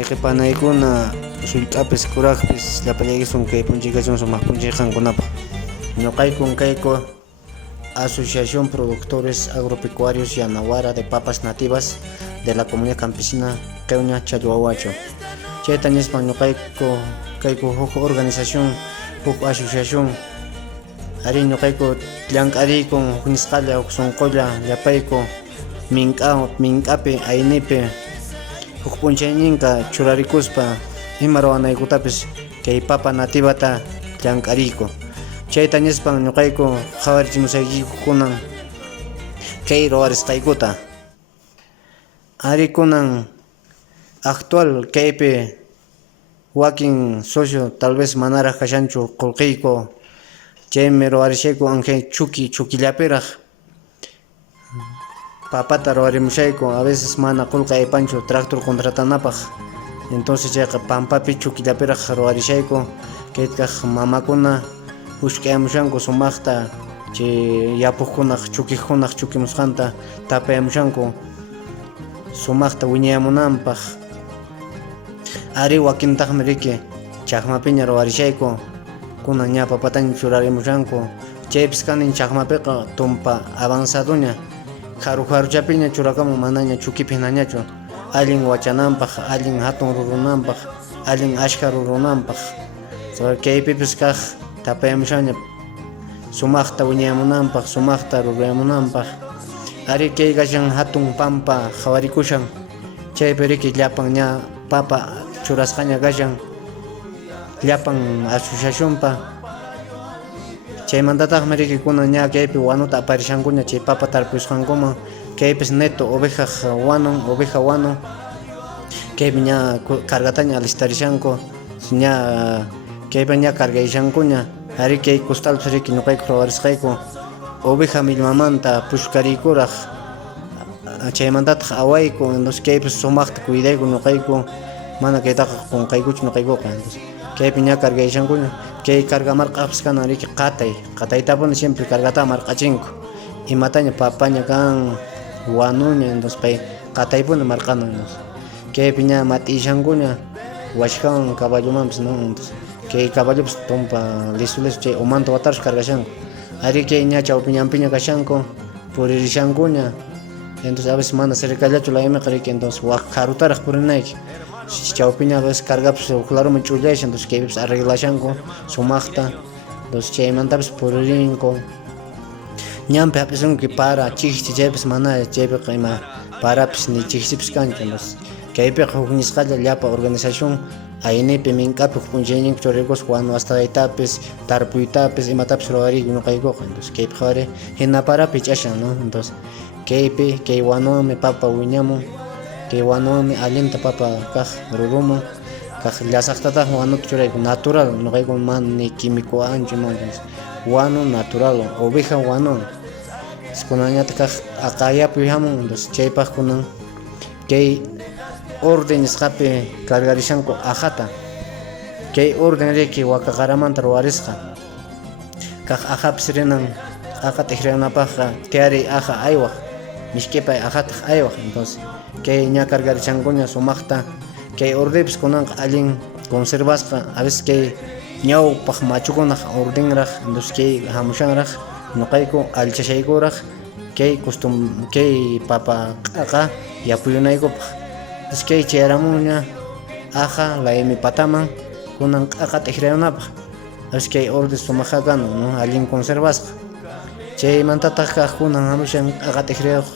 Wayqipanaykuna sullk'apis kuraqpis llapallaykisun kay punchaykasun sumaq punchayqankunapaq. Ñuqaykun kayku Asociación Productores Agropecuarios Yanawara de Papas Nativas de la Comunidad Campesina Qeña Challwawacho. Chayta nispa kayku huk organización, huk asociación ari ñuqayku llank'ariykun huk nisqalla huk sunqulla llapayku mink'api aynipi huk punchayninqa churarikuspa ima ruwanaykutapis kay papa nativata llank'ariyku. Chayta nispan ñuqayku qhawarichimusaykikunan kay ruwarisqaykuta. Ari kunan actual kaypi wakin socio tal vez manaraq kashanchu qullqiyku, chaymi ruwarishayku ankay chukillapiraq papata ruwarimushayku, a veces mana qullqa aypanchu tractor contratanapaq. Entonces chayqa pampapi chukillapiraq ruwarishayku, kaytkaq mamakuna hushk'ayamushanku sumaqta chay yapuqkunaq chukiqkunaq chukimusqanta tapayamushanku sumaqta wiñayamunanpaq. Ari wakintaqmi riki chaqmapiña ruwarishayku, kunan ña papataña churarimushanku, chaypis kanin chaqmapiqa tumpa avanzadoña haruchapiña churakamun manaña chukipihnañachu, allin wachananpaq, allin hatun rurunanpaq, allin ashka rurunanpaq. Kaypipis kaq tapayamushaña sumaqta wiñayamunanpaq, sumaqta rurayamunanpaq. Ari kay kashan hatun pampa qhawarikushan, chaypi riki llapan ña papa churasqaña kashan llapan asociacionpa. Chaymantataqmi riki kunan ña kaypi wanuta aparishankuña chay papa tarpusqankuman, kaypis neto oveja wanun, kaypi ña cargataña alistarishanku, ña kaypi ña cargayishankuña. Ari kay costalpis riki ñuqayku ruwarisqayku oveja millmamanta pushkariykuraq, chaymantataq awayku, entonces kaypis sumaqta cuidayku ñuqayku, mana kaytaqa qunqaykuchu ñuqaykuqa. Entonces kaypi ña cargayishankuña, kay cargamarqaqpis kanan riki qataytapuni siempre cargata marqachinku, imataña papaña kan wanuña, entonces pay qataypuni marqana. Entonces kaypi ña mat'ishankuña washkawan caballomanpis, no, entonces kay caballopis tumpa lisu chay umanta watarish cargashanku. Ari kay ña chawpi ñampiña kashanku puririshankuña, entonces a veces mana cercallachu laymiqa riki, entonces waq karutaraq purinayki, chawpiña a veces cargapis uklarumi ch'ullaycha, entonces kaypis arreglashanku sumaqta, entonces chaymantapis puririnku. Ñampi hapisunki para chikchi, chaypis mana chaypiqa ima parapis ni chikchipis kanchu. Entonces kaypiqa huk nisqalla llapa organización aynipi mink'api huk punchayninku churarikusqa wanu astadaytapis, tarpuytapis, imatapis ruwariyku ñuqaykuqa. Entonces kaypi qhawari hina parapi ch'ashan, no, entonces kaypi kay wanuwanmi papa wiñamun, kay wanuwanmi allinta papa kaq rurumun, kaq llasaqtataq wanuta churayku natural, ñuqayku mana ni químico anchu, no, entonces wanu natural, oveja wanun. Kunanñata kaq aqayapi hamun, entonces chaypaq kunan kay orden nisqapi cargarishanku ajata, kay orden riki wakaqaramanta ruwarisqa, kaq ajapis rinan aja tiqriyanapaqqa tiari aja aywaq, mishkipay ajataq aywaq. Entonces kay ña cargarishankuña sumaqta, kay ordepis kunanqa allin conservasqa, a veces kay ñawpaq machukunaq ordenraq, entonces kay hamushanraq ñuqayku alchashaykuraq kay papa q'aqa yapuyunaykupaq. Entonces kay chayaramunña aja laymi pataman kunan q'aqa tiqriyunapaq, entonces kay orden sumaqqa kanun, no, allin conservasqa. Chaymantataq kaq kunan hamushan q'aqa tiqriyuq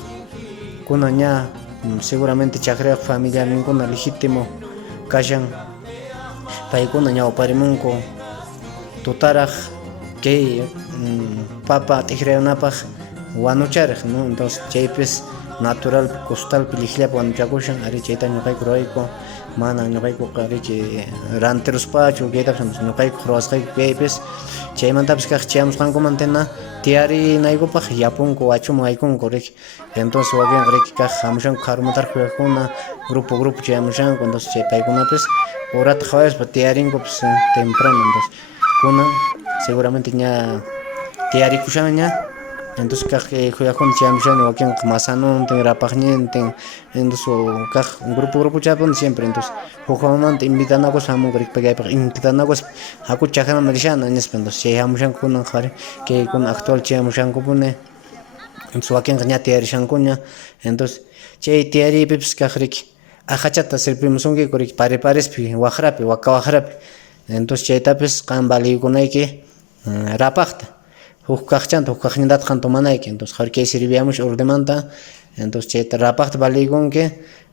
kunan ña seguramente chakriyuq familiarninkuna legítimo kashan, paykuna ñawparimunku tutaraq kay papa tiqriyunapaq wanuchariq, no, entonces chaypis natural costalpi liqllapi wanuchakushan. Ari chayta ñuqayku ruwayku, mana ñuqaykuqa riki ranteruspachu kaytapas ñuqayku ruwasqayku kaypis. Chaymantapis kaq chayamusqankumantina tiyarinaykupaq yapunku wachuman aykunku riki, entonces wakinqa riki kaq hamushanku karumataraq kuyaqkuna grupo chayamushanku, entonces chay paykunapis urata qhawaspa tiyarinkupis temprano. Entonces kunan seguramente ña tiyarikushanña entonces kaq kuyakun chayamshani wakin masanuntin rapaqnintin entonces kaq grupo chapun siempre entonces hukmanta invitanakus hamunqa rikpakaypaq invitanakus haku chaqnaman rishana nispa entonces chay hamushankuna qhari kaykuna actual chayamushankupuni entonces wakinqa ña tiyarishankuña entonces chay tiyariypipas kaq riki ajachata sirvimusunkiku riki parispi waqrapi waka waqrapi entonces chaytapas qan valiykunayki rapaqta huk kaqchanta huk kaqninta qantumanayki entonces qhari kay sirviamush urdimanta entonces chayta rapaqta valiykunki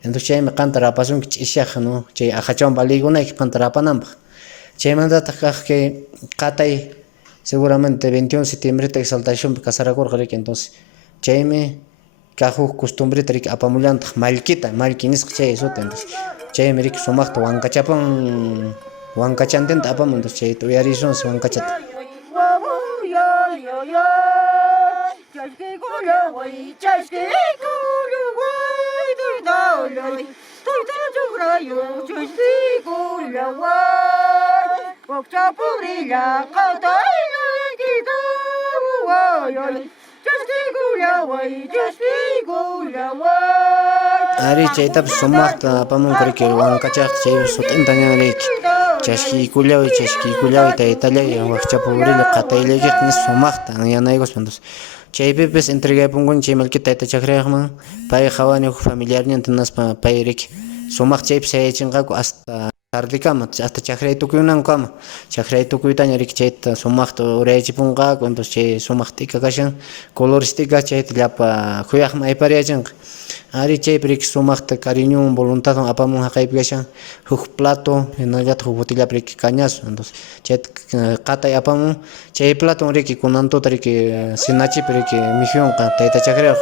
entonces chaymi qanta rapasunki ch'ishaq no chay ajachawan valiykunayki qanta rapananpaq chaymantataq kaq kay qatay seguramente 21 septiembreta exaltacionpi kasarakurqa riki entonces chaymi kaq huk costumbreta riki apamullantaq mallki nisqa chay sutin entonces chaymi riki sumaqta wankachantinta apamun entonces chayta uyarisunsi wankachata Ari chaytapas sumaqta apamunqa riki wankachaqta chaypas sut'inta ña riki chashkiykullawi taytallawi wakchapi urilla qatayllaykita nispa sumaqta yanaykuspa entonces chaypipas entregaypunkuña chay malkita tayta chakrayaqman pay qhawani huk familiarñanta naspa pay riki sumaq chaypi sayachinqaku hasta tardekama hasta chakray tukuynankama chakray tukuytaña riki chayta sumaqta uraychipunqaku entonces chay sumaq t'ika kashan colores t'ika chayta llapa kuyaqman aypariyachinqa ari chaypi riki sumaqta cariñowan voluntadwan apamun haqaypi kashan huk plato hinallataq huk botellapi riki cañazo entonces chayta qatay apamun chay platon riki kunantuta riki sinachipi riki mijionqa tayta chakrayuq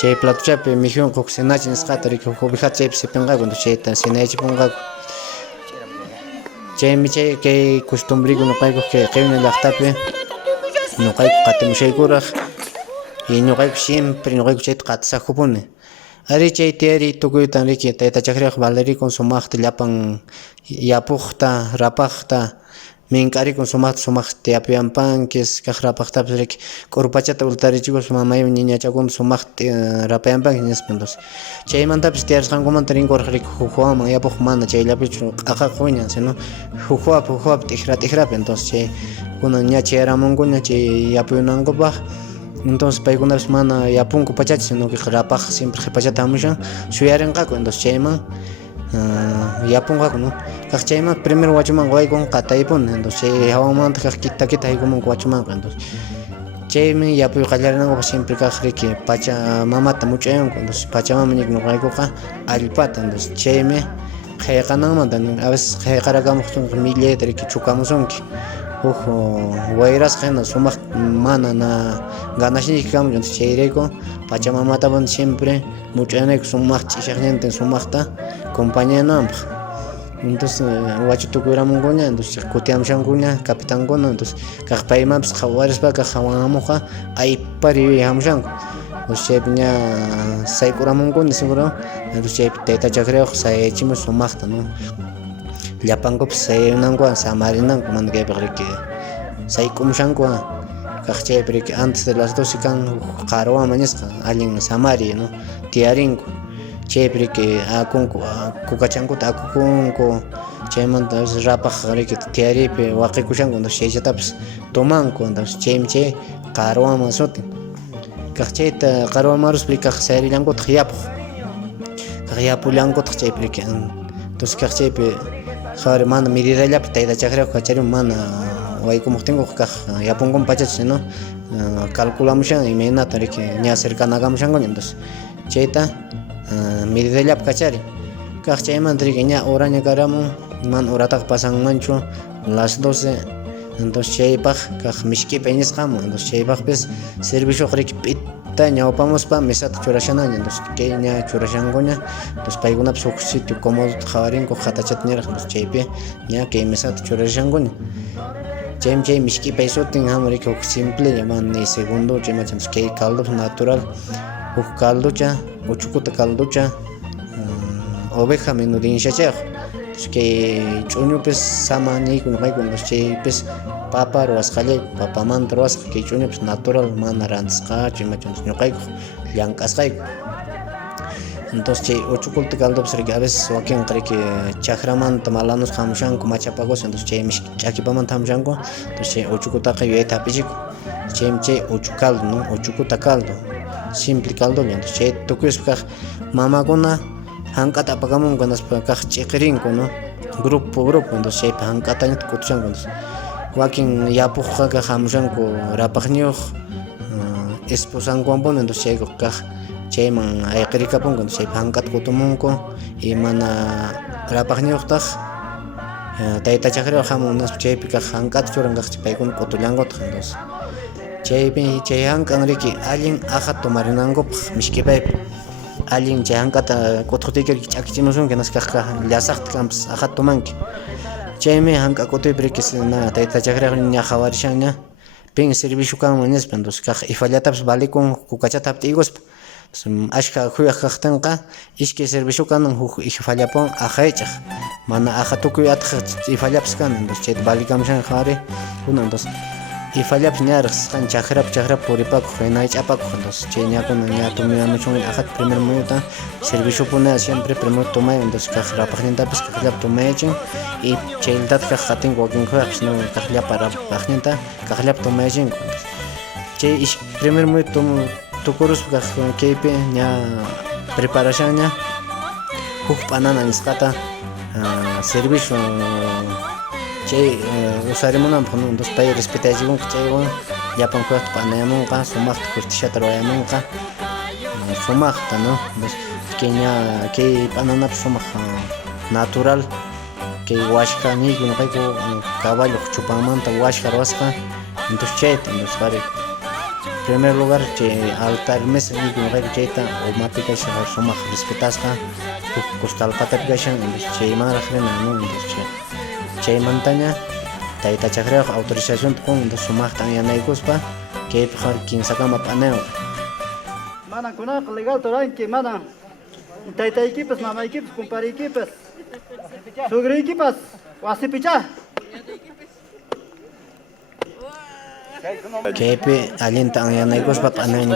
chay platochapi mijionqa huk sinachi nisqata riki huk ovejata chaypi sipinqaku entonces chayta sinaychipunqaku chaymi chay kay costumbriku ñuqaykuq kay qhiwña llaqtapi ñuqayku qatimushaykuraq y ñuqayku siempre chayta qatisaqupuni ari chay tiyariy tukuyta riki tayta chakrayuq valerikun sumaqta llapan yapuqta rapaqta mink'arikun sumaqta tiyapuyanpankis kaq rapaqtapas riki k'urpachata ultarichikus mamaywan ñañachakunta sumaqta rapayanpankis nispa entonces chaymantapis tiyarisqankumanta rinkuraq riki huk wawaman yapuq mana chayllapichu q'aqaqa wiñan sino huk wawapi t'iqrapi entonces chay kunan ña chayaramunkuña chay yapuyunankupaq entonces paykunapas mana yapunku pachachu sino que rapaq siempre qhipachata hamushan shuyarinqaku entonces chayman yapunqaku no kaq chayman primero wachumanqa waykun qataypuni entonces chay hawanmanta kaq kita haykumunqa wachumanqa entonces chaymi yapuy qallarinankupaq siempre kaq riki pachamamata much'ayanku entonces pachamama ñuqaykuqa allpata entonces chaymi qillqananmanta a veces qillqarakamuqchunqa milleta riki chukamusunki huk wayrasqa hina sumaq mana na ganashniyki kamun entonces chayrayku pachamamataman siempre much'ayanayku sumaq ch'ishaqnintin sumaqta compañiyananpaq entonces wachu tukuyramunkuña entonces kutiyamushankuña capitankuna entonces kaq paymanpas qawarispaqa hawamuqa aypari hamushanku entonces chaypi ña sayk'uramunkuna seguro entonces chaypi tayta chakrayuq sayachimus sumaqta no llapankupas sayayunankuwan samarinanku mana kaypaq riki sayk'umushankuwan kaq chaypi riki antes de las 12 kan qharawanman nisqa allin samari no tiyarinku chaypi riki akunku kukachankuta akukunku chaymanta rapaq riki tiyariypi waqikushanku entonces chayllatapas tomanku entonces chaymi chay qharawanman sutin kaq chayta qharawanmaruspi kaq sayarillankutaq yapullankutaq chaypi riki entonces kaq chaypi qhari mana medidallapi tayta chakrayuq kacharimun mana waykumuqtinkuqa kaq yapunkun pachachu sino calculamushan imaynata riki ña cercanakamushankuña entonces chayta medidallapi kachari kaq chaymanta riki ña hora ñakaramun mana horataqa pasanmanchu las 12 entonces chaypaq kaq mishkipay nisqamun entonces chaypaqpis serviciuqa riki p'ita ñawpamuspa mesata churashanaña entonces kay ña churashankuña entonces paykunapas huk sitio comodota qhawarinku qhatachata niraq entonces chaypi ña kay mesata churashankuña chaymi chay mishkipay sutin hamun riki huk simple mana ni segundo chaymacha entonces kay caldo natural huk caldocha uchukuta caldocha oveja menudinshacheq que ch'uñu pues sama niykun qaykunpas chay pues papa ruwasqallay papamanta ruwasqa kay ch'uñu pues natural mana rantisqachu imachuntas ñuqaykuq llank'asqayku. Entonces chay uchukulta caldo pues a veces wakinqa chaqramanta malanos hamushanku machapakus entonces chay ch'akipamanta hamushanku entonces chay uchukutaqa yuyayta hap'ishinku chaymi chay uchu caldo no uchukuta caldo simple caldo entonces chay tukuyuspaq mamakuna hank'ata apakamunku kaq ch'iqirinku no grupo entonces chaypi hank'atañata kutushanku entonces wakin yapuqqa hamushanku rapaqniyuq esposankuwanpuni entonces chaykuq kaq chayman ayqirikapunku entonces chaypi hank'ata kutumunku y mana rapaqniyuqtaq taytachaqriwan hamunas chaypi kaq hank'ata churankaqcha paykuna kutullankutaq entonces chaypi chay hank'an riki allin aja tumarinankupaq mishkipaypi allin chay hank'ata kutuktika ch'akichimusunki nasqaqa llasaqta kanpas aja tumanki chaymi hank'a kutuypi riki na taytachaqriwan ña qawarishan pin servicio kanman nispa entonces kaq ifallatapas valikun kukachata hapt'iykuspa ashka huyaq kaqtinqa ishkay servicio kanan huk ifallapuwan ajaychaq mana aja tukuy ataq ifallapas kan entonces chayta valikamushan qari kunan entonces ifallapas ña riqsisqan chaqrapi puripakuq hina ch'apakuq entonces chay ñakuna ña tumayamuchun ajata primer minuta servicio puna siempre primero tumayan entonces kaq rapaqnintapas kaqllapi tumayachin y chaylataqa kaq qatinku wakinkuyaqpas no kaqllapa rapaqninta kaqllapi tumayachinku chay primer minuto tukuruspa kaq kaypi ña preparación ña huk p'anana nisqata servicio chay usarimunanpaq no entonces pay respetaychikunqa chaywan llapan kuyaqta p'anayamunqa sumaqta kurtishata ruwayamunqa sumaqta no entonces kay p'ananapi sumaq natural kay washka niyku ñuqayku caballo chupanmanta washka ruwasqa entonces chayta entonces qari primer lugar chay altar mesa niyku ñuqayku chayta umapi kasha sumaq respetasqa huk costalpatapi kashan entonces chaymanraq rina no entonces chaymantaña taytachaqriwaq autorización qun entonces sumaqta yanaykuspa kaypi qhari kinsakama p'anayanqa manan kunaqa legal turanki manan taytaykipas mamaykipas compariykipas sugriykipas wasipicha kaypi allinta yanaykuspa p'anayni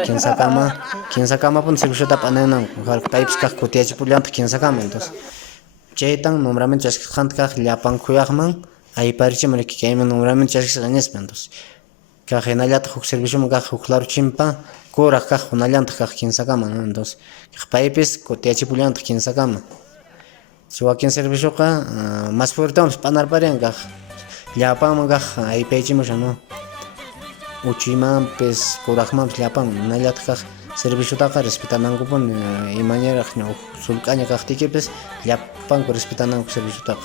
kinsakama pun serviciota p'anayananku paypis kaq kutiyachipullanpi kinsakama entonces chaytan nombramiento chasqisqanta kaq llapan kuyaqman ayparichiman riki kayman nombramiento chasqisqa nispa entonces kaq hinallataq huk servicioman kaq huk claro chimpa kuraq kaq hunallantaq kaq kinsakama no entonces kaq paypis kutiyachipullantaq kinsakama wakin servicioqa mas fuertewanpas p'anarpariyan kaq llapanman kaq aypaychimushan no uchuymanpis kuraqmanpis llapanman hinallataq kaq serviciotaqa respetanankupunin imañaraq ña sulk'aña kaqtikipis llapanku respetananku serviciotaqa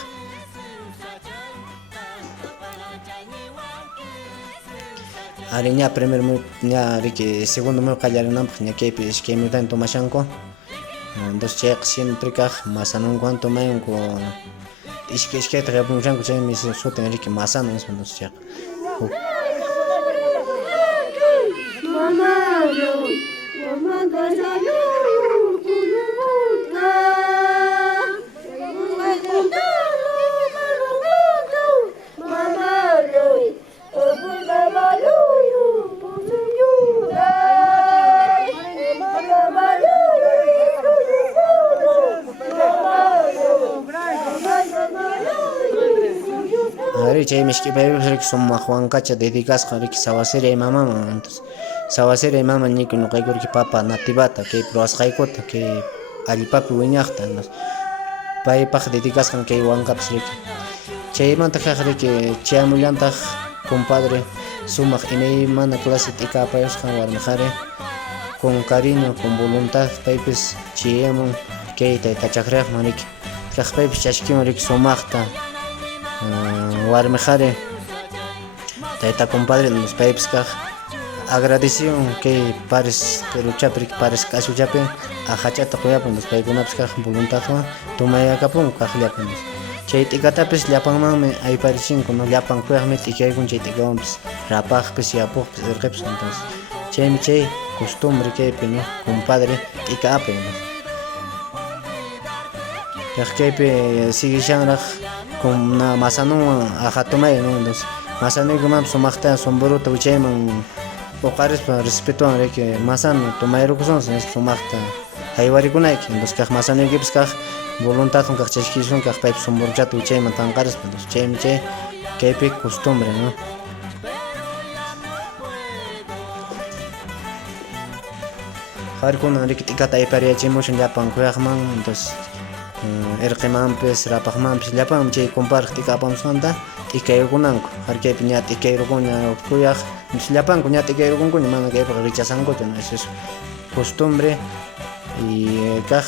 ari ña primer ña riki segundo minuto qallarinanpaq ña kaypi ishkay minutani tomashanku entonces chayqa siempre kaq masanunkuwan tomayanku ishkayta yapumushanku chaymi sutin riki masana nispa entonces chayqa ari chay mishkipaypis riki sumaq wankacha dedicasqa riki sawaseria mamaman entonces sawaseria mama niku ñuqayku riki papa nativata kay ruwasqaykuta kay allpapi wiñaqta entonces paypaq dedicasqan kay wankapis riki chaymanta kaq riki chayamullantaq compadre sumaq imaymana clase t'ika apayusqa warmi qhari con cariño con voluntad paypis chiyamun kay taytachaqriqman riki kaq paypis chashkiwan riki sumaqta warmi qhari tayta compadre nos paypis kaq agradecido kay pares luchapi riki pares k'asullapi ahachata quyapun nos paykunapas kaq voluntadwan tumayakapunku kaqllapi chay t'ikatapis llapanmanmi ayparichinku no llapan kuyaqmi t'ikaykun chay t'ikawanpis rapaqpis yapuqpis irqipis entonces chaymi chay costumbre kaypi no compadre t'ika apay no kaypi sigishanraq kuna masanuman ajatumay no entonces masanikuman sumaqta sombrota uchayman uqarispa respetuwan riki masana tumayrukusunsi sumaqta haywarikunayki entonces kaq masanuykipas kaq voluntadwan kaq chashkishun kaq paypis sombrachata uchayman tanqarispa entonces chaymi chay kaypi costumbre no. Qharikuna riki t'ikata aypariyachimushan llapan kuyaqman entonces irqimanpis rapaqmanpis llapan chay comparaq t'ika apamusqanta t'ikayrukunanku qharikaypi ña t'ikayrukuna kuyaq entonces llapanku ña t'ikayrukunkuña mana kaypiqa rechasankuchu no eso es costumbre y kaq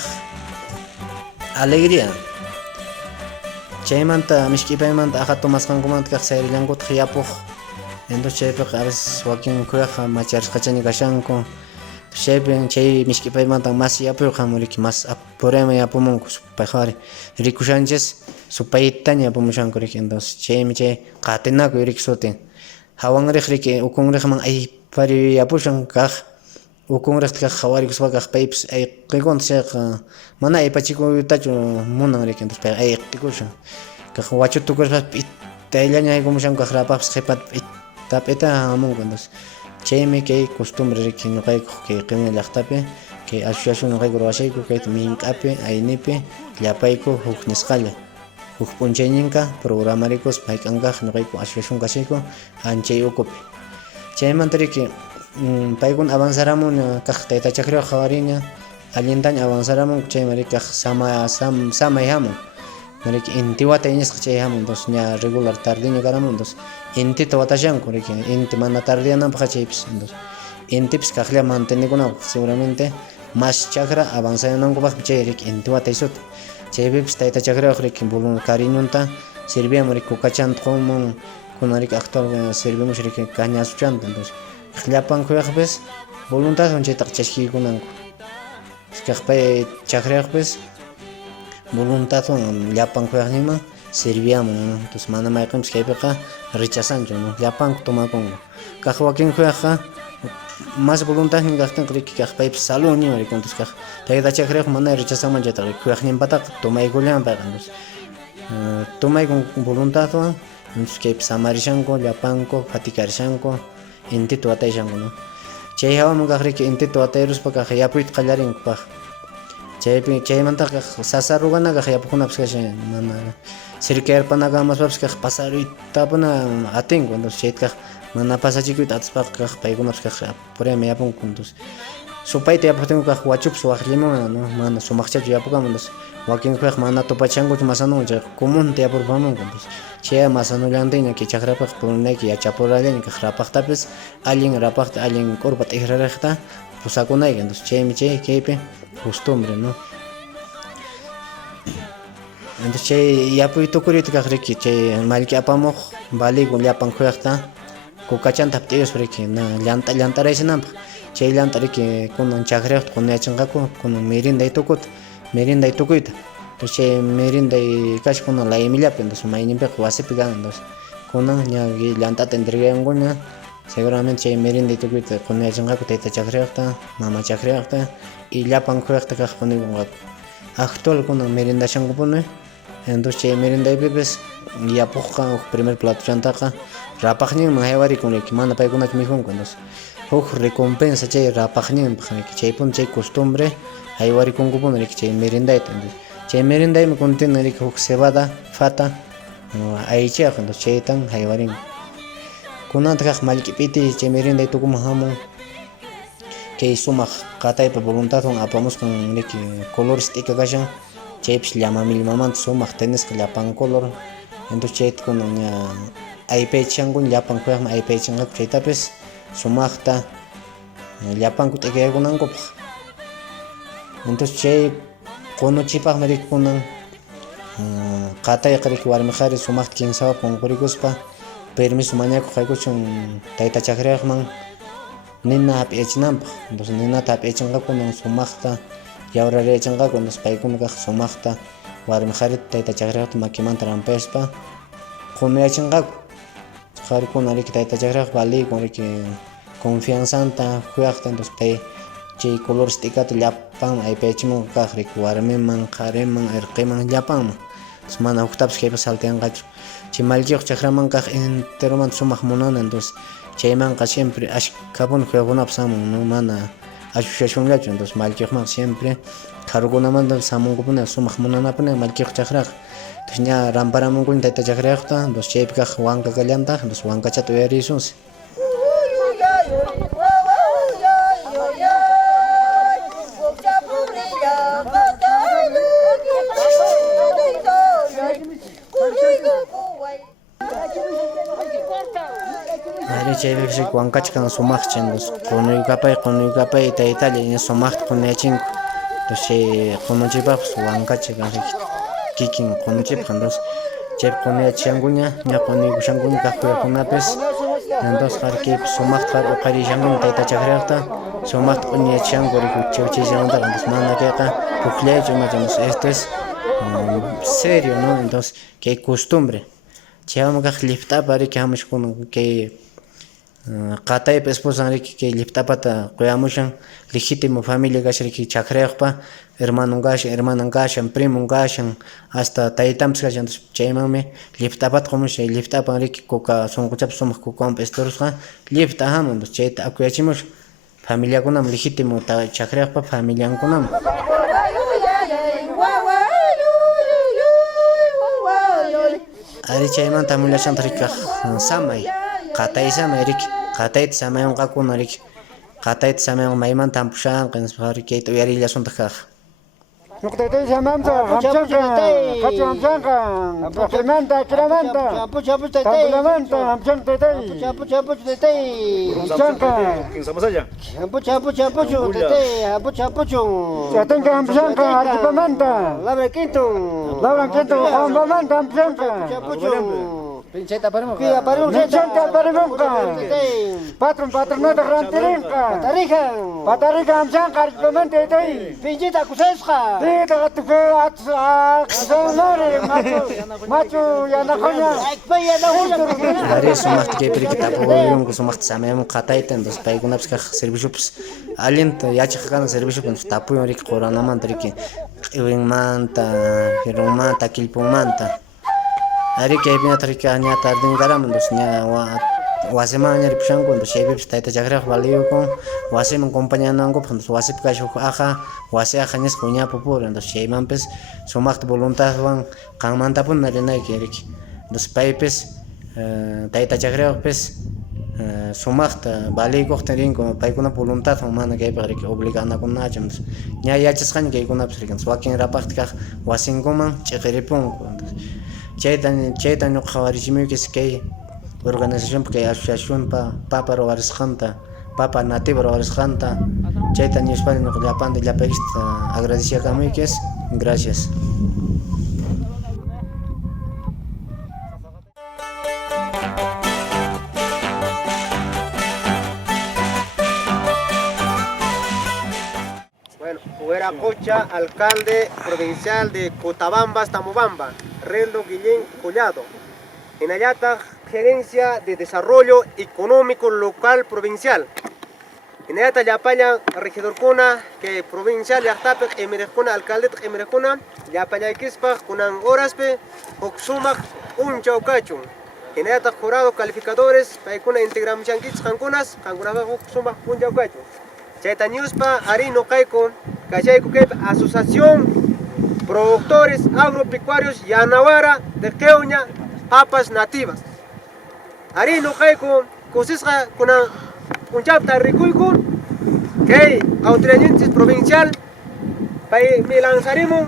alegría chaymanta mishk'ipaymanta aja tomasqankumanta kaq sayrillankutaq yapuq entonces chaypiqa a veces wakin kuyaqqa macharisqachaña kashanku chaypi chay mishk'ipaymanta mas yapuyqa riki mas apurayman yapumunku payqari rikushanchis supaytaña yapumushanku riki entonces chaymi chay qatinakuy riki sutin hawanriq riki ukunriqman aypari yapushan kaq ukunriqta kaq qhawarikuspa kaq paypis ayqikuna chayqa mana aypachikuytachu munan riki entonces pay ayqikushan kaq wachuta tukurispa p'itayllaña aykumushanku kaq rapaqpas qhipata p'ita hamunku entonces chaymi kay costumbre riki ñuqaykuq kay qhina llaqtapi kay asociación ñuqayku ruwashayku kayta mink'api aynipi llapayku huk nisqalla huk p'unchayninqa programarikuspa hayk'ankaq ñuqayku asociación kashayku anchay ukupi chaymanta riki paykuna avanzaramun kaq tayta chakriyuq qhawariña allintaña avanzaramun chaymi riki kaq samay hamun riki inti watay nisqa chay hamun entonces ña regular tardeña karamun entonces intita watashanku riki inti mana tardeyananpaqqa chaypis entonces intipis kaqlla mantenikunapaq seguramente mas chakra avanzayanankupaq chay riki inti watay sutin chaypipis tayta chakriyuq riki cariñunta sirviamun riki kukachanta qomun kuna riki actual servimush riki kañasuchanta entonces llapan kuyaqpis voluntadwan chaytaqa chashkiykunanku kaq pay chakriyuqpis voluntadwan llapan kuyaqninman serviamun no entonces mana mayqinpis kaypiqa rechasanchu no llapanku tumakunku kaq wakin kuyaqqa mas voluntadnin kaqtinqa riki kaq paypis salud nima riki entonces kaq tayta chakriyuq mana rechasanman chaytaqa riki kuyaqninpataqa tumaykullanpaq entonces tumaykun voluntadwan entonces kaypis samarishanku llapanku fatikarishanku intita watayashanku no chay hawaman kaq riki intita watayruspa kaq yapuyta qallarinku paq chaypi chaymantaqa sasa ruwanaqa yapukunapis kashan mana cercayarpanakamaspapas kaq pasaruytapuna atinku entonces chayta kaq mana pasachikuyta atispaqa kaq paykunapas kaq apurayman yapunku entonces supayta yapuptinku kaq wachupas waqllimun no mana sumaqchachu yapukamun entonces wakinkuyaq mana tupachankuchu masanuwan chay comunta yapurpamunku entonces chay masanullantiña kay chakrapaq purinayki yachapurallayña kaq rapaqtapis allin rapaqta allin k'urpa t'ikriraqta pusakunayki entonces chaymi chay kaypi costumbre no entonces chay yapuy tukuriyta kaq riki chay mallki apamuq valigun llapan kuyaqta kukachanta hapt'iyuspa riki na llantaraysinanpaq chay llanta riki kunan chakriyuqta qunuyachinqaku kunan merinday tukuyta entonces chay merinday kash kunan layimillapi entonces mayninpiqa wasipi kan entonces kunan ña llantata entregayankuña seguramente chay merinday tukuyta qunuyachinqaku tayta chakriyuqta mama chakriyuqta y llapan kuyaqta kaq qunuykunqaku actual kunan merendashankupuni entonces chay merendaypipis yapuqqa huk primer platochantaqa rapaqninman haywarikun riki mana paykunachu mijunku entonces huk recompensa chay rapaqninpaq riki chaypun chay costumbre haywarikunkupuni riki chay merendayta entonces chay merendaymi contiene riki huk cebada fata aychayqa entonces chaytan haywarinku kunanta kaq mallk'ipiti chay merenday tukuman hamun kay sumaq qataypa voluntadwan apamusqan riki colores t'ika kashan chaypis llama millmamanta sumaq tenisqa llapan color entonces chayta kunan ña aypaychishankuna llapan kuyaqman aypaychinqaku chaytapis sumaqta llapanku t'ikaykunankupaq entonces chay qunuchipaqmi riki kunan qatayqa riki warmi qhari sumaqta kinsawapi qunqurikuspa permiso mañakuq qaykuchun tayta chakriyuqman nina hap'iyachinanpaq entonces ninata hap'iyachinqaku kunan sumaqta yawrariyachinqaku entonces paykuna kaq sumaqta warmi qharita tayta chakriyuqta makimanta rampayaspa qunuyachinqaku qharikuna riki tayta chakriyuq valiyku riki confianzanta kuyaqta entonces pay chay colores t'ikata llapa llapan aypaychimun kaq rik warmiman qhariman irqiman llapanman mana uktapas kaypas saltianqachu chay mallkiyuq chakraman kaq enteromanta sumaq munana entonces chaymanqa siempre ashkapuni kuyukunapas hamun no mana ashushashunllachu entonces mallkiyuqman siempre qharukunamanta samunkupuna sumaq munanapuni mallkiyuq chakraqa entonces ña ramparamunkuni tayta chakrayuqta entonces chaypi kaq wanka kallantaq entonces wankachata uyarisunsi. Ari chaypipish wankachkan sumaqcha entonces qunuykapay taytalla ña sumaqta qunuyachinku entonces chay qununchikpaqpas wankacha kan kikin qununchikpaq entonces chaypi qunuyachishankuna ña qunuykushankuna kaq kuyakunapis entonces qari kaypi sumaqta qari uqarishankuna tayta chakrayuqta sumaqta q'uñiyachishanku rik chiwchiyllamantaqa entonces mana kayqa pukllaychu imacha entonces esto es serio no entonces kay costumbre chaywan kaq llipt'apa riki hamushkuna kay qataypa esposan riki kay llipt'apata kuyamushan legítimo familia kasha riki chakrayuqpa hermano kashan hermanan kashan primo kashan hasta taytapas kashan chaymanmi llipt'apata qomush chay llipt'apan riki kuka sunquchapas sumaq kukawan estorusqa llipt'a hamun chayta akuyachimush familiakunaman legítimo chakrayuqpa familiankunaman. Ari chaymanta amulashanta riki samay qatay samay riki qatayta samayunqakuna riki qatayta samaywan maymanta hampushanqa riki kayta uyarillasunta kaq. Nuqtaytay samamta hamchanqa qhachu hamchanqa paqimanta kiramanta tampulamanta hamchanqa taytay hampuchu taytay hamchanqa hampuchu taytay hampuchu chatanqa hampushanqa arqipamanta labran quinto qhampamanta hampushanqa pinchayta aparimunqa patronata rantirinqa patariqa hamchanqa arqipamanta taytay pinchayta akusasqa Ari sumaqta kaypi riki tapuriyunku sumaqta samayamun qatayta entonces paykunapas kaq serviciopis allinta yachaqa kana serviciopi entonces tapuyun riki quranamanta riki q'iwinmanta pirunmanta quillpunmanta ari kaypinata riki ña tardinkarama entonces ña wasiman ñaripushanku entonces chaypipas tayta chakrayuq valiyukun wasiman acompañanankupaq entonces wasipi kashuq aqa wasi aqa nisqa wiñapu pura entonces chaymanpis sumaqta voluntadwan qanmantapuna rinayki riki entonces paypis tayta chakrayuqpis sumaqta valiykuqta rinku paykuna voluntadwan mana kaypaq riki obliganakunachu entonces ña yachasqaña kaykunapas riki entonces wakinrapaqta kaq wasinkuman ch'iqiripunku entonces chayta ñuqa qhawarichismuykis kay organización kay asociación papa ruwarisqanta papa nativo ruwarisqanta chayta nishpani ñuqa llapanta llapaykista agradeciyakamuykis gracias. Bueno, Hueracocha, alcalde provincial de Cotabambas, Tamobamba, Reldo Guillén Collado. En Ayata, Gerencia de Desarrollo Económico Local Provincial. En Ayata, Yapaya, regidor Kuna, que provincial, Yatapek, Emerejuna, alcalde Emerejuna, Yapaya Kispa, Kunan Horaspe, Oxumak, un Chaucacho. En Ayata, jurado calificadores, Paikuna Integram Chankits, Cancunas, Cancunas, Oxumak, un Chaucacho. Chaita Newspa, Arino Kaiko, Kachaiku Asociación Productores Agropecuarios Yanawara de Queuña, papas nativas. Arino Kaiko, Cosisca, un chapta ricuico, que autoridades provincial, para me lanzaremos,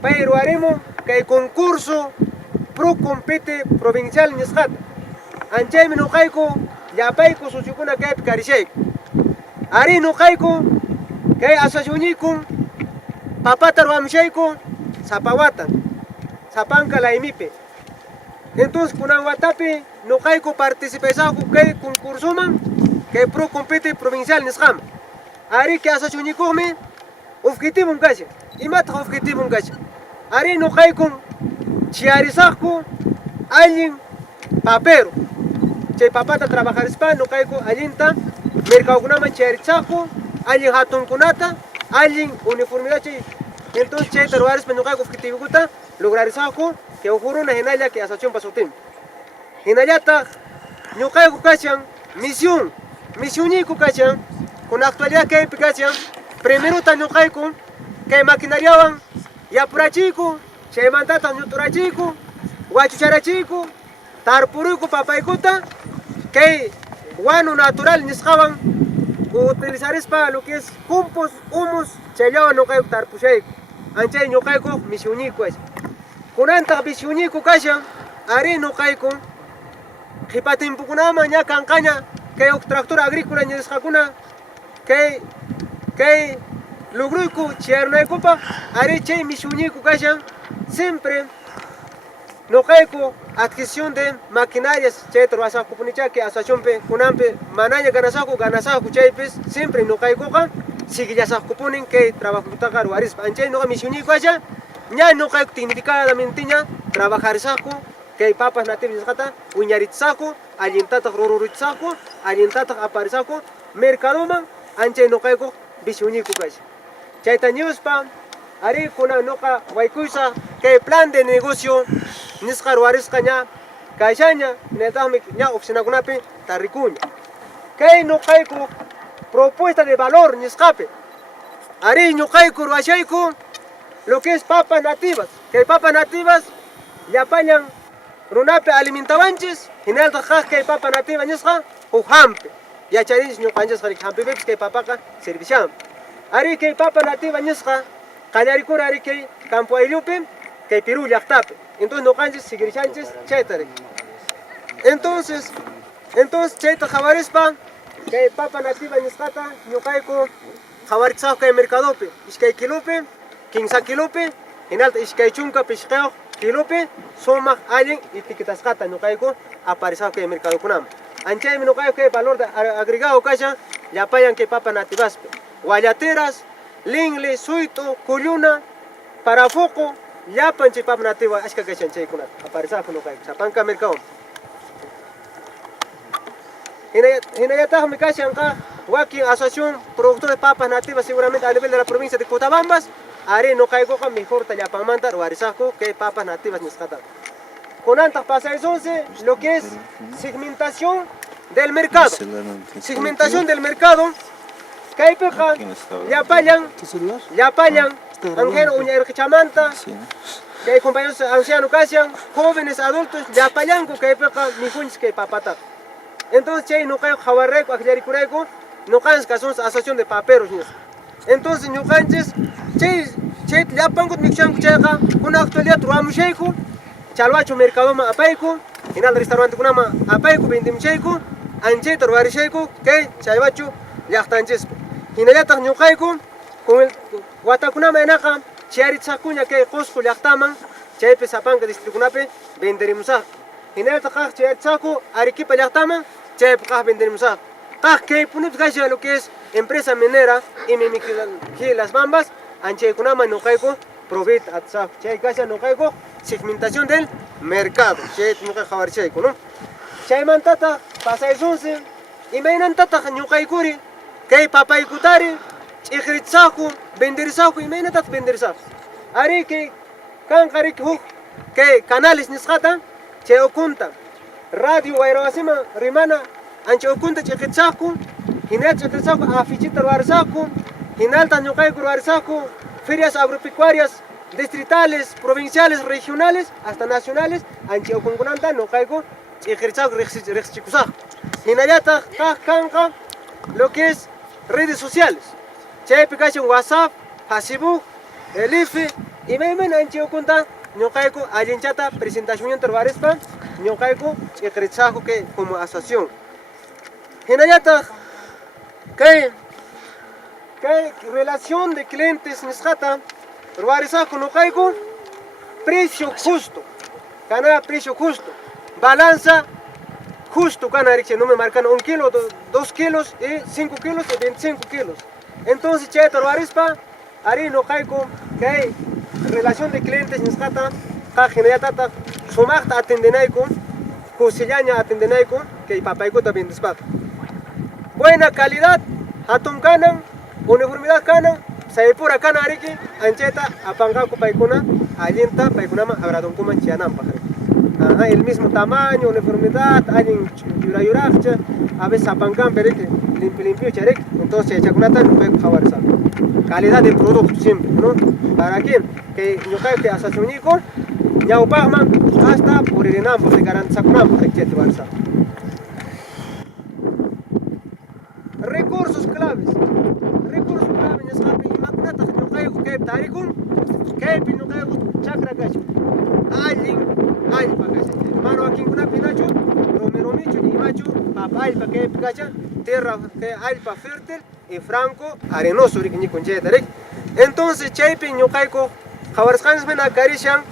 para eruaremos, que el concurso pro compete provincial Niscat. Anchaim no Kaiko, ya Paiko, Suchukuna Cape Carishek. Arino Kaiko, que asociación papata Ramsheiko, Zapawatan, Zapanca la Imipe. Entonces, con Aguatapi, no Kaiko participación que concurso que pro compete provincial Nisham. Ari que asociación come, objetivo un gache, y mata objetivo un gache. Ari no Kaiko, Chiarizako, alguien papero. Che papata trabajar spa, no Kaiko, allinta. Mercado kunama chiarichaku, alguien hatun kunata, alguien uniformidad chay. Entonces chay lugares pero no hay objetivo gusta lograr eso que ocurre una genalla que asociación pasó tiempo. Genallata no hay ocasión misión y ocasión con actualidad que hay ocasión primero tan no hay con que maquinaria van ya por chico chay mandata no por chico guachuchara chico tarpurico papaikuta que guano natural niscaban utilizar es para lo que es compost, humus, chayao no cae tarpushei. Anche no cae con misionico es. Con anta misionico calla, are no cae con hipatim pukunama ya campaña que tractor agrícola ni escacuna que logruico cherno copa are che misionico calla siempre no cae con adquisición de maquinarias, che trabaja kupunicha que asociación pe kunampe manaya ganasaku chaypes siempre no cae coca sigue ya sakupunin que trabajo tagar waris anche no misioni cosa ya no cae tindicadamente ya trabajar saco que papas nativas gata uñarit saco alientata rorurit saco alientata aparisaco mercadoma anche no cae co misioni cosa chaita news pa ari kuna noka waikuisa que plan de negocio niscar waris kanya kaishanya netami nya oficina kunapi tarikunya que no caico propuesta de valor niscape ari no caico ruashaico lo que es papas nativas que papas nativas ya pañan runape alimentabanches en el tajaj que papas nativas nisca o hampe ya charis no canjas hampe que papaka serviciam ari que papas nativas nisca Cañaricura ari que campo ayupe que Perú yactape entonces no canjes seguir chanches chetare entonces cheta jabarespa que papa nativa niscata no caico jabaritsa que mercadope iskai kilope 15 kilope en alta iskai chunca pescado kilope soma alguien y tiquitas cata no caico aparece que mercado kunam anche no caico que valor agregado calla ya payan que papa nativas guayateras lingle suito cuyuna para foco ya panche papa nativa aska que chanche kunat aparece no caico sapanca mercado Hina ya está mi casa acá, aquí asociación productor de papas nativas seguramente a nivel de la provincia de Cotabambas, haré no caigo con mejor talla para mandar o arisaco que papas nativas niscata. Con antas pasajes 11, lo que es segmentación del mercado. Segmentación del mercado, que hay peja, ya payan, angelo uña chamanta, que hay compañeros ancianos casian, jóvenes adultos, ya payan que hay peja, mi junch que papata. Entonces, chay no cae jabarreco, aclaricureko, no cae que son asociación de paperos. Entonces, no cae chay ya pango mixan chega, una actualidad truamusheko, chalwacho mercadoma apaico, en el restaurante kunama apaico vendimsheko, anche torvarisheko, que chalwacho yachtanches. Y no ya tan no cae con el guatakunama enaka, charitzakunya que cosco yachtaman, chay pesapanga distribunape, venderimsa. En el tajaj charitzaku, arequipa yachtaman, chay pacaj venderemos a que punip caixa lo que es empresa minera y me que las bambas anche kunama no caigo proveit atsa chay caixa no caigo segmentación del mercado chay no caigo jabar chay no chay mantata pasa eso y me nantata no caiguri que papay kutari chigritsaku vendersaku y me natat vendersaku ari que kan karik hu que canales nisqata chay okunta radio Guayrabasima rimana anche okunta cheketsaku hinal cheketsaku afichita ruarsaku hinal tañucay ruarsaku ferias agropecuarias distritales, provinciales, regionales hasta nacionales anche okungunanta no caigo cheketsaku rexchikusaku hinayata kanka lo que es redes sociales chay aplicación WhatsApp, Facebook, el IFE y me anche okunta no caigo allenchata presentación intervarespa no caigo cheketsaku que como asociación Hinayata, que relación de clientes niscata, ruarisaco no caigo, precio justo, gana precio justo, balanza justo, gana no me marcan 1 kilo, 2 kilos, y 5 kilos y 25 kilos. Entonces, cheta ruarispa, ari no caigo, que relación de clientes niscata, hinayata, sumachta atendenaico, cosillaña atendenaico, que papaico también despacho. Buena calidad, atún canan, uniformidad canan, saipura kana ariki ancheta apangaku paikuna allinta paikunama agradonkuman chianampa ajá, el mismo tamaño, uniformidad, alguien yurayuracha, a veces apancan pereke, limpio charek, entonces chakunata no puede jabar esa calidad del producto siempre, ¿no? ¿Para quién? Que yo creo que hasta su único, ñaupagman hasta por el enam, por el garantizakunam, requiere barza. Recursos claves, es que imakunata yo creo que tarikun, que no creo chakra gacho, alguien pagacha, mano aquí una pinacho, romicho ni macho, papay pa que pagacha, tierra que alpa fértil y franco arenoso ni con jeterek. Entonces chaipi no caico, jabarscanes ven a carishan,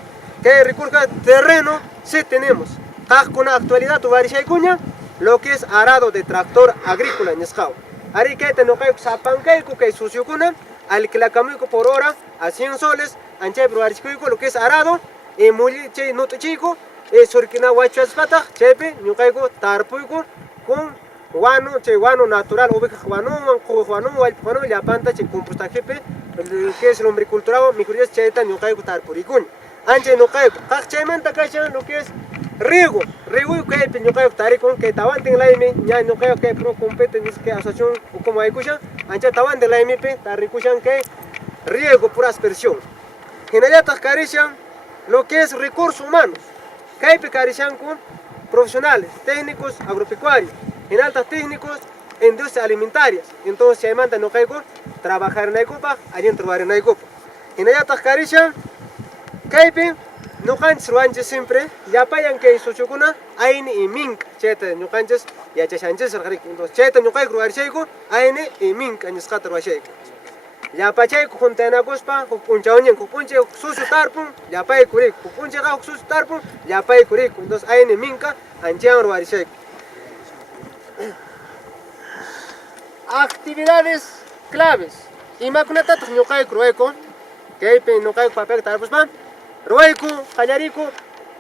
que recurca terreno sí tenemos. Con la actualidad tu varisha cuña, lo que es arado de tractor agrícola en escao. Ari que te no caico sapancaico que sucio cuna, al que la camico por hora a 100 soles, ancha provarisco lo que es arado. Y muy no te chico, surquina huachas pata, chepe, no caigo tarpuico, con guano natural, oveja guano, la panta, che composta jepe, que es el hombre cultural, mi curiosidad cheta, no caigo tarpuricun. Anche no caigo, cachemanta cachan lo que es riego que no caigo taricun, que taban en la M, ya no caigo que pro compete, que asociación o como hay cuya, ancha taban de la MP, taricushan que riego pura aspersión. Generatas carishan lo que es recursos humanos, que carishan con profesionales, técnicos agropecuarios, en altas técnicos, industrias alimentarias. Entonces, si hay manda no caigo, trabajar en la copa, allí trabajar en la copa. En allá carishan, que no canches siempre, ya payan que sochukuna, aine y mink, cheta, no canches, ya chachanches, entonces, cheta no caigo, aine y mink, años catar ya pachay kuntena gospa kupuncha onyen kupunche susu tarpun ya pay kurik kupunche ga susu tarpun ya pay kurik entonces hay minka anjan ruarishek. Actividades claves imakunata ñuqay rueco kaypi ñuqay papel tarpuspan rueco qallariku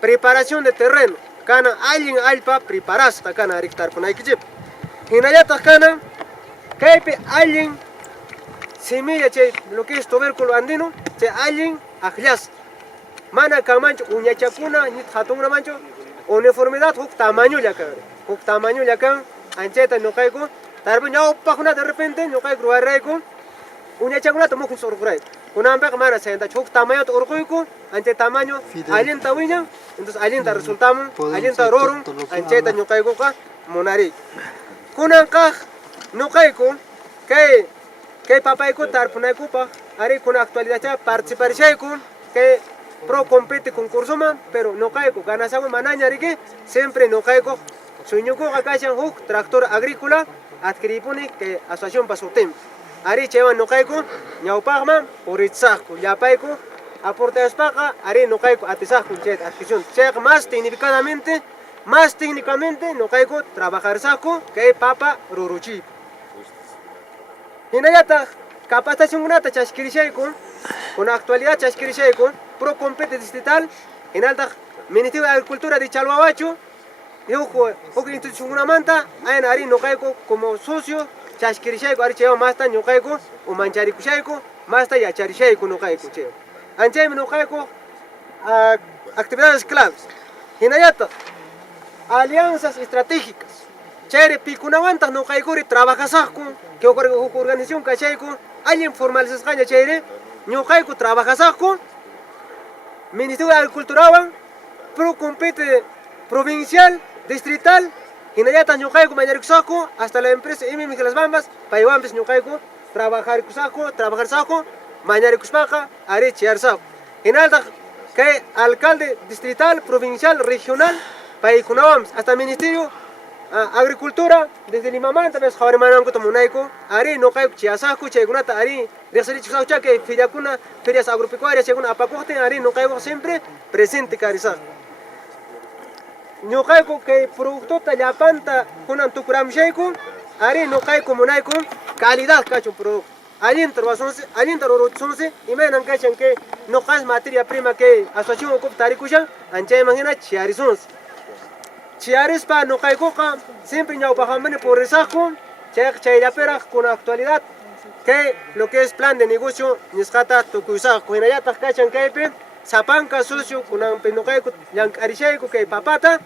preparación de terreno kana alguien alpa preparasta kana arik tarpunaykijip hinallataq kana kaypi alguien semilla che lo que es tubérculo andino che alguien ajlas mana kamancho uñachakuna ni hatungna mancho uniformidad huk tamaño ya kan ancheta no caigo tarbuña opajuna de repente no caigo ruaraico uñachakuna tomo kun sorgurai kunambe mana senta huk tamaño to urguico anche tamaño alguien tawiña entonces alguien ta resultamos alguien ta rorum ancheta no caigo ka monari kunanka no caigo que papá y tarpuna cupa, haré con actualidad participar con que pro compete concurso man, pero no caigo, ganas agua manaña que siempre no caigo, sueño con acá hook tractor agrícola, adquiripone que asociación pasó tiempo. Haré chevan no caigo, ñaupagman, por itzaco, ya paico, aporta espaca, haré no caigo, atizaco, chet, adquisición, check más técnicamente, no caigo, trabajar saco, que papa ruruchi. Hinayata capacitación unata chasquirishaykun con actualidad chasquirishaykun pro compete distrital en alta Ministerio de Agricultura de Chalhuahuacho y ojo institución una manta hay ari no caigo como socio chasquirishayku ari cheo masta no caigo o mancharikushayku masta ya charishayku no caigo cheo anche no caigo actividades claves Hinayata alianzas estratégicas chere picunawanta no caigo trabajasasku que organización cachaico, alguien formalizas caña chere, no caico trabajasasco, Ministerio de Agricultura, pro compete provincial, distrital, y nayata no caico mañarixaco, hasta la empresa M. Las Bambas, paiwambes no caico, trabajar saco, mañarixpaca, arechear saco. En alta, que alcalde distrital, provincial, regional, paicunawams, hasta Ministerio Agricultura desde Limamanta ves jabar manango tomunaico ari no caigo chiasaco chegunata ari resari chusaucha que ferias agropecuarias según apacote ari no caigo siempre presente carisa no caigo que producto tallapanta con antucuram sheico ari no caigo monaico calidad cacho producto aliento sonse y me nan cachan que no cas materia prima que asociación ocup taricusha ancha imagina chiarisons Chiares pa no caigo siempre ñau pajamene por resaco, chayapera con actualidad que lo que es plan de negocio nisqata tukuysaq kuhinayata kachan kaypi sapanka socio kunan penukayku llank'arishayku kay papata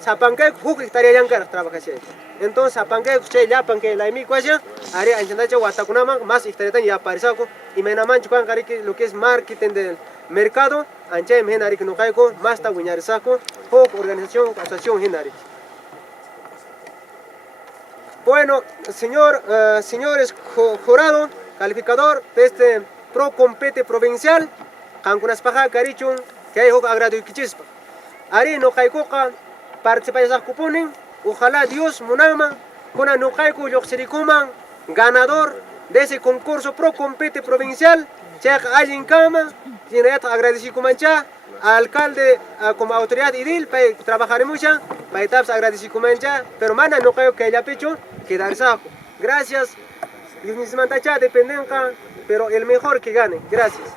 sapankayku huk hectárea llank'araq trabajashayku entonces sapankayku chay llapan kay laymiku asha ari anchantacha watakunaman más hectáreatan yaparisaqku imaynamanchu kanqariki lo que es marketing del mercado anchay hinariki nuqayku masta wiñarisaqku huk organización asociación hinariki. Bueno, señores jurado, calificador de este pro compete provincial, Cancunas Paja Carichun, que hay agrado y quichispa. Ari no kaikuka, participación cuponen, ojalá Dios munama, con a no kaiku yoxerikuman, ganador de ese concurso pro compete provincial, Cheikh Alin Kama, tiene agradecimiento alcalde como autoridad edil, para trabajar mucho, para agradecimiento, pero mana no creo que haya pecho. Gracias. Dependencia, pero el mejor que gane. Gracias.